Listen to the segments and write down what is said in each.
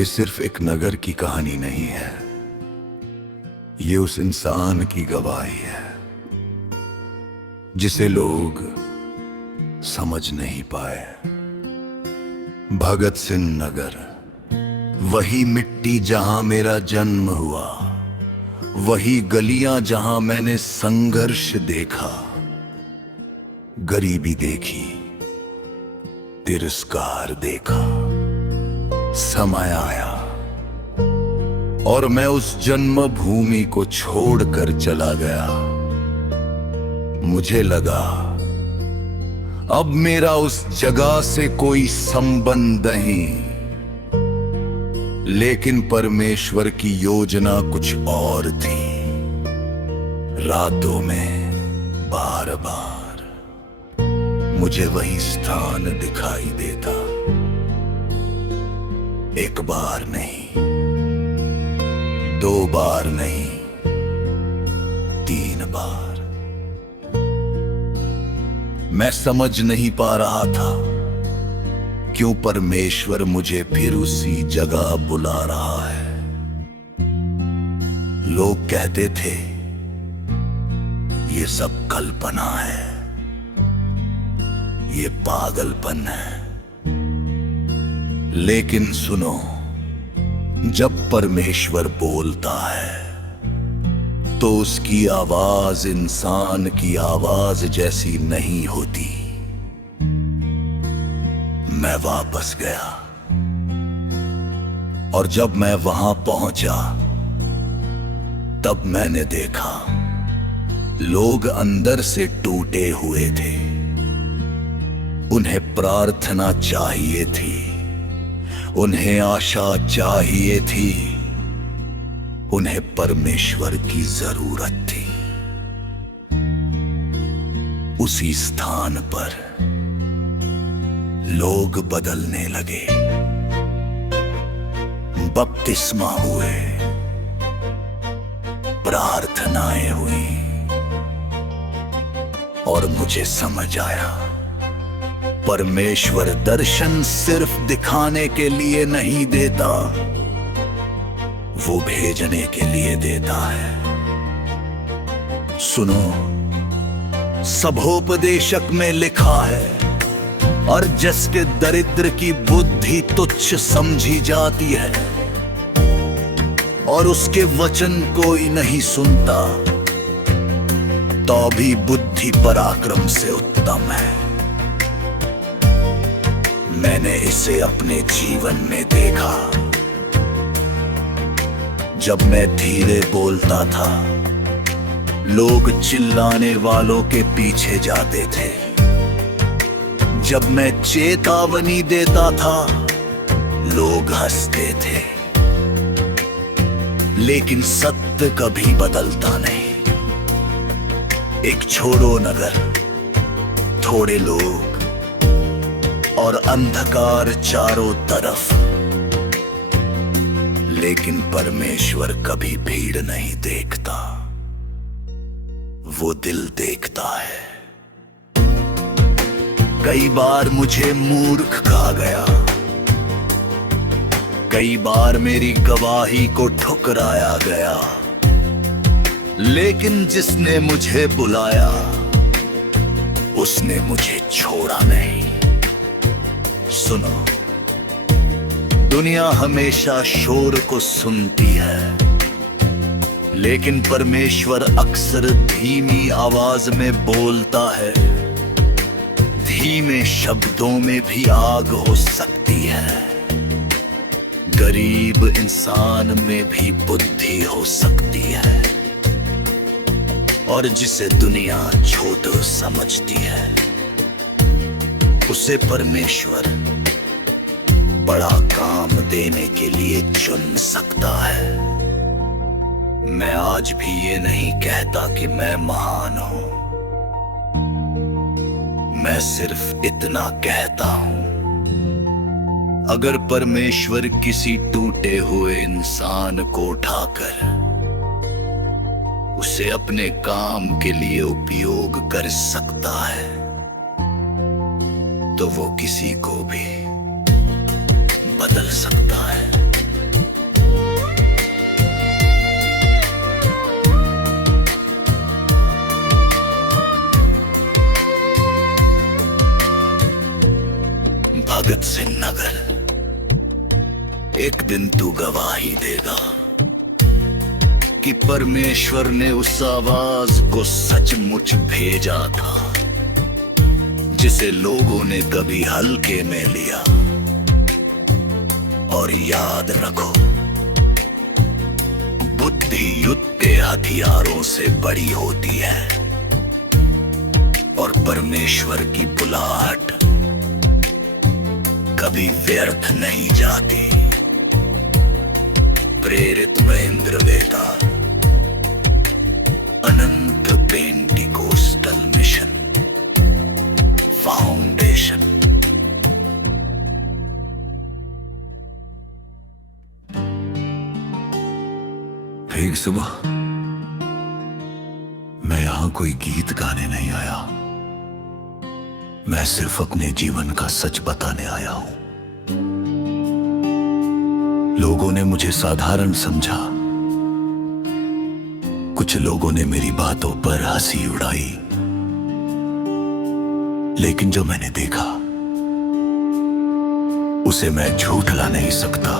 ये सिर्फ एक नगर की कहानी नहीं है, ये उस इंसान की गवाही है जिसे लोग समझ नहीं पाए। भगत सिंह नगर, वही मिट्टी जहां मेरा जन्म हुआ, वही गलियां जहां मैंने संघर्ष देखा, गरीबी देखी, तिरस्कार देखा। समय आया और मैं उस जन्मभूमि को छोड़कर चला गया। मुझे लगा अब मेरा उस जगह से कोई संबंध नहीं, लेकिन परमेश्वर की योजना कुछ और थी। रातों में बार बार मुझे वही स्थान दिखाई देता। एक बार नहीं, दो बार नहीं, 3 बार। मैं समझ नहीं पा रहा था क्यों परमेश्वर मुझे फिर उसी जगह बुला रहा है। लोग कहते थे ये सब कल्पना है, ये पागलपन है। लेकिन सुनो, जब परमेश्वर बोलता है तो उसकी आवाज इंसान की आवाज जैसी नहीं होती। मैं वापस गया और जब मैं वहां पहुंचा तब मैंने देखा लोग अंदर से टूटे हुए थे। उन्हें प्रार्थना चाहिए थी, उन्हें आशा चाहिए थी, उन्हें परमेश्वर की जरूरत थी। उसी स्थान पर लोग बदलने लगे, बपतिस्मा हुए, प्रार्थनाएं हुई और मुझे समझ आया परमेश्वर दर्शन सिर्फ दिखाने के लिए नहीं देता, वो भेजने के लिए देता है। सुनो, सभोपदेशक में लिखा है, और जिसके दरिद्र की बुद्धि तुच्छ समझी जाती है और उसके वचन कोई नहीं सुनता, तो भी बुद्धि पराक्रम से उत्तम है। मैंने इसे अपने जीवन में देखा। जब मैं धीरे बोलता था, लोग चिल्लाने वालों के पीछे जाते थे। जब मैं चेतावनी देता था, लोग हंसते थे। लेकिन सत्य कभी बदलता नहीं। एक छोड़ो नगर, थोड़े लोग और अंधकार चारों तरफ, लेकिन परमेश्वर कभी भीड़ नहीं देखता, वो दिल देखता है। कई बार मुझे मूर्ख कहा गया, कई बार मेरी गवाही को ठुकराया गया, लेकिन जिसने मुझे बुलाया उसने मुझे छोड़ा नहीं। सुनो, दुनिया हमेशा शोर को सुनती है, लेकिन परमेश्वर अक्सर धीमी आवाज में बोलता है। धीमे शब्दों में भी आग हो सकती है। गरीब इंसान में भी बुद्धि हो सकती है, और जिसे दुनिया छोटा समझती है उसे परमेश्वर बड़ा काम देने के लिए चुन सकता है। मैं आज भी ये नहीं कहता कि मैं महान हूं, मैं सिर्फ इतना कहता हूं, अगर परमेश्वर किसी टूटे हुए इंसान को उठाकर उसे अपने काम के लिए उपयोग कर सकता है, तो वो किसी को भी बदल सकता है। एक दिन तू गवाही देगा कि परमेश्वर ने उस आवाज को सचमुच भेजा था जिसे लोगों ने कभी हल्के में लिया। और याद रखो, बुद्धि युद्ध के हथियारों से बड़ी होती है और परमेश्वर की बुलाहट कभी व्यर्थ नहीं जाती। प्रेरित महेंद्र वेता, अनंत पेंटिकोस्टल मिशन फाउंडेशन। एक सुबह मैं यहां कोई गीत गाने नहीं आया, मैं सिर्फ अपने जीवन का सच बताने आया हूं। लोगों ने मुझे साधारण समझा, कुछ लोगों ने मेरी बातों पर हंसी उड़ाई, लेकिन जो मैंने देखा उसे मैं झूठला नहीं सकता।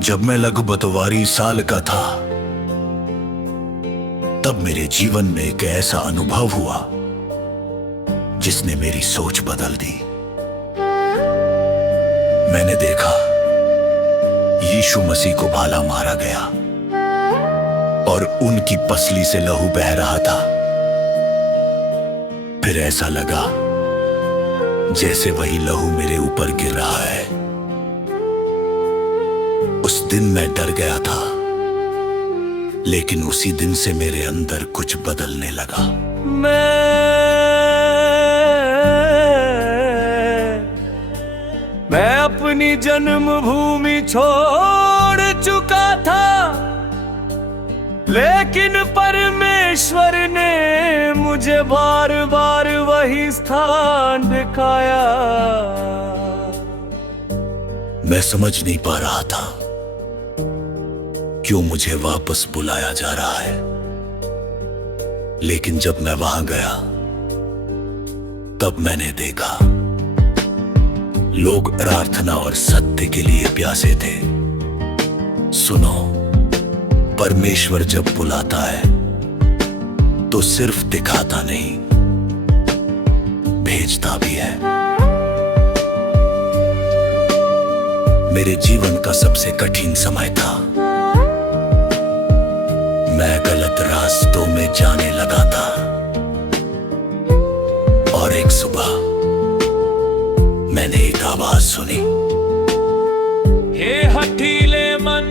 जब मैं लगभग 12 साल का था, तब मेरे जीवन में एक ऐसा अनुभव हुआ जिसने मेरी सोच बदल दी। मैंने देखा यीशु मसीह को भाला मारा गया और उनकी पसली से लहू बह रहा था। फिर ऐसा लगा जैसे वही लहू मेरे ऊपर गिर रहा है। उस दिन मैं डर गया था, लेकिन उसी दिन से मेरे अंदर कुछ बदलने लगा। मैं अपनी जन्मभूमि छोड़ चुका था, लेकिन परमेश्वर ने मुझे बार बार वही स्थान दिखाया। मैं समझ नहीं पा रहा था क्यों मुझे वापस बुलाया जा रहा है, लेकिन जब मैं वहां गया तब मैंने देखा लोग प्रार्थना और सत्य के लिए प्यासे थे। सुनो, परमेश्वर जब बुलाता है तो सिर्फ दिखाता नहीं, भेजता भी है। मेरे जीवन का सबसे कठिन समय था। मैं गलत रास्तों में जाने लगा था और एक सुबह मैंने एक आवाज सुनी, हे हठीले मन,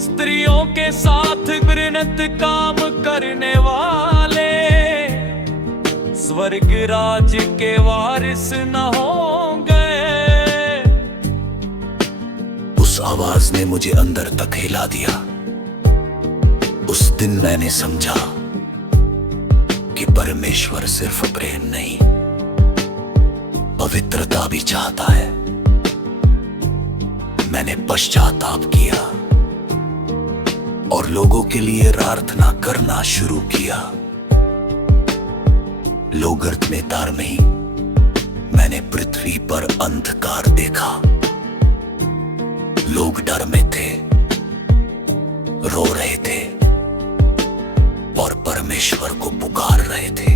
स्त्रियों के साथ घृणित काम करने वाले, स्वर्ग राज के वारिस न होंगे। उस आवाज ने मुझे अंदर तक हिला दिया। उस दिन मैंने समझा कि परमेश्वर सिर्फ प्रेम नहीं, पवित्रता भी चाहता है। मैंने पश्चाताप किया और लोगों के लिए प्रार्थना करना शुरू किया। लोग गर्त में तार नहीं, मैंने पृथ्वी पर अंधकार देखा। लोग डर में थे, रो रहे थे और परमेश्वर को पुकार रहे थे।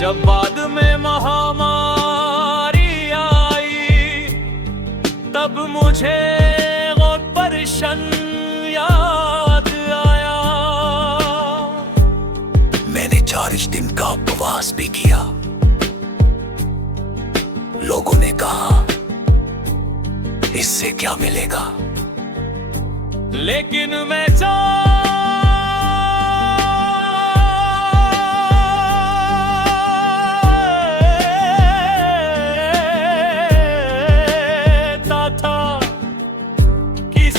जब बाद में महामारी आई, तब मुझे वो परशन याद आया। मैंने 40 दिन का उपवास भी किया। लोगों ने कहा, इससे क्या मिलेगा? लेकिन मैं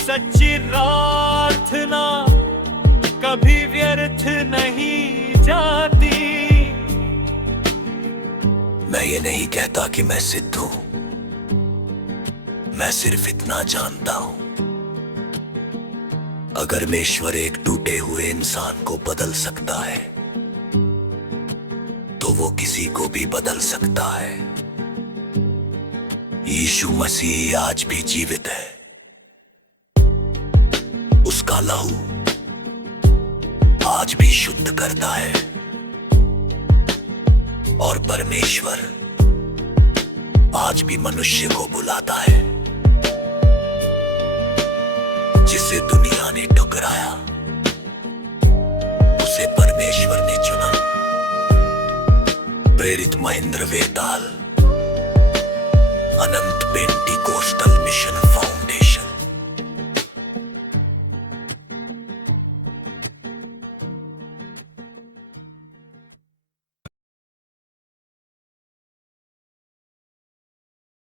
सच्ची प्रार्थना कभी व्यर्थ नहीं जाती। मैं ये नहीं कहता कि मैं सिद्ध हूं, मैं सिर्फ इतना जानता हूं अगर परमेश्वर एक टूटे हुए इंसान को बदल सकता है तो वो किसी को भी बदल सकता है। यीशु मसीह आज भी जीवित है। उसका लहू आज भी शुद्ध करता है और परमेश्वर आज भी मनुष्य को बुलाता है। जिसे दुनिया ने ठुकराया उसे परमेश्वर ने चुना। प्रेरित महेंद्र वेताल, अनंत पेंटिकोस्टल मिशन फाउंडेशन।